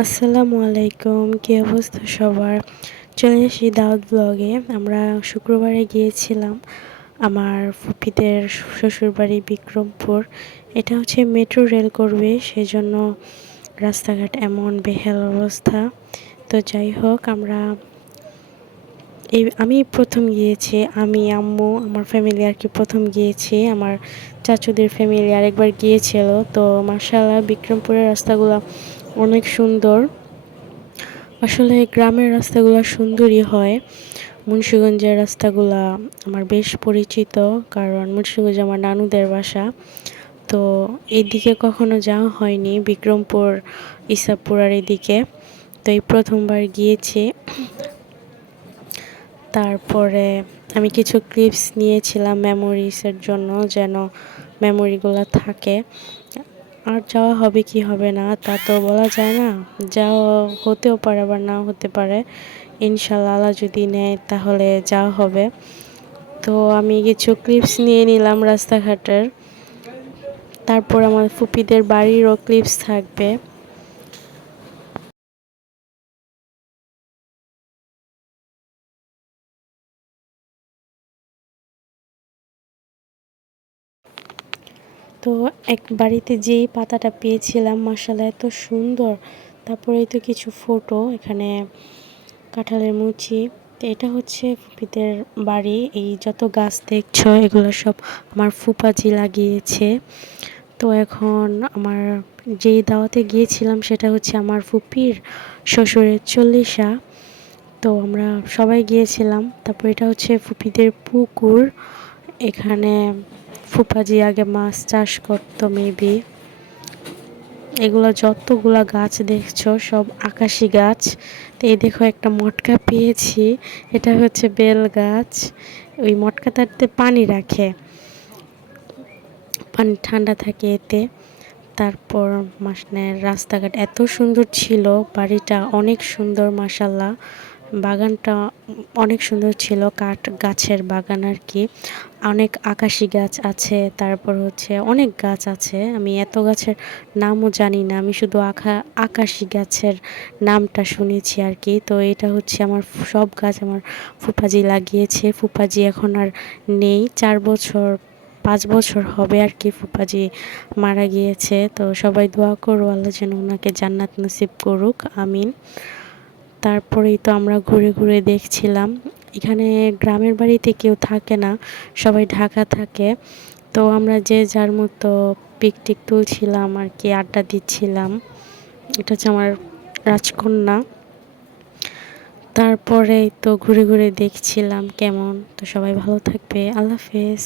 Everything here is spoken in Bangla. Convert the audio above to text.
আসসালামু আলাইকুম, কি অবস্থা সবার? চলে এসেছি দাওয়াত ব্লগে। আমরা শুক্রবারে গিয়েছিলাম আমার ফুপিদের শ্বশুরবাড়ি বিক্রমপুর। এটা হচ্ছে মেট্রো রেল করবে, সেজন্য রাস্তাঘাট এমন বেহাল অবস্থা। তো যাই হোক, আমি প্রথম গিয়েছি, আমি আম্মু আমার ফ্যামিলি আর কি প্রথম গিয়েছি। আমার চাচুদের ফ্যামিলি আরেকবার গিয়েছিল। তো মাশাআল্লাহ বিক্রমপুরের রাস্তাগুলো অনেক সুন্দর। আসলে গ্রামের রাস্তাগুলো সুন্দরই হয়। মুন্সিগঞ্জের রাস্তাগুলা আমার বেশ পরিচিত, কারণ মুন্সিগঞ্জ আমার নানুদের বাসা। তো এইদিকে কখনো যাওয়া হয়নি, বিক্রমপুর ইসাপুর আর এদিকে। তো এই প্রথমবার গিয়েছি। তারপরে আমি কিছু ক্লিপস নিয়েছিলাম মেমোরিজের জন্য, যেন মেমোরিগুলো থাকে। আর যাওয়া হবে কি হবে না তা তো বলা যায় না, যাওয়া হতেও পারে আবার নাও হতে পারে। ইনশাল্লাহ আল্লাহ যদি নেয় তাহলে যাওয়া হবে। তো আমি কিছু ক্লিপস নিয়ে নিলাম রাস্তাঘাটের। তারপর আমার ফুপিদের বাড়িরও ক্লিপস থাকবে। তো এক বাড়িতে যেই পাতাটা পেয়েছিলাম, মাশাআল্লাহ এত সুন্দর। তারপরে তো কিছু ফটো এখানে, কাঁঠালের মুচি। তো এটা হচ্ছে ফুপিদের বাড়ি। এই যত গাছ দেখছো এগুলো সব আমার ফুপাজি লাগিয়েছে। তো এখন আমার যেই দাওয়াতে গিয়েছিলাম সেটা হচ্ছে আমার ফুপির শ্বশুরের 40। তো আমরা সবাই গিয়েছিলাম। তারপর এটা হচ্ছে ফুপিদের পুকুর। এখানে ফুপাজি আগে মাছ চাষ করতো মেবি। এগুলো যতগুলা গাছ দেখছো সব আকাশি গাছ। তো এই দেখো একটা মটকা পেয়েছি, এটা হচ্ছে বেল গাছ। ওই মটকাটাতে পানি রাখে, পানি ঠান্ডা থাকে এতে। তারপর রাস্তাঘাট এত সুন্দর ছিল, বাড়িটা অনেক সুন্দর মাশাল্লাহ। বাগানটা অনেক সুন্দর ছিল, কাঠ গাছের বাগান আর কি। অনেক আকাশি গাছ আছে, তারপর হচ্ছে অনেক গাছ আছে, আমি এত গাছের নামও জানি না, আমি শুধু আকাশি গাছের নামটা শুনেছি আর কি। তো এটা হচ্ছে আমার সব গাছ আমার ফুফাজি লাগিয়েছে। ফুফাজি এখন আর নেই, 4 বছর 5 বছর হবে আর কি ফুফাজি মারা গিয়েছে। তো সবাই দোয়া করো আল্লাহ যেন ওনাকে জান্নাত নসিব করুক, আমিন। তারপরেই তো আমরা ঘুরে ঘুরে দেখছিলাম। এখানে গ্রামের বাড়িতে কেউ থাকে না, সবাই ঢাকা থাকে। তো আমরা যে যার মতো পিকটিক তুলছিলাম আর কি, আড্ডা দিচ্ছিলাম। এটা হচ্ছে আমার রাজকন্যা। তারপরেই তো ঘুরে ঘুরে দেখছিলাম কেমন। তো সবাই ভালো থাকবে, আল্লাহ হাফেজ।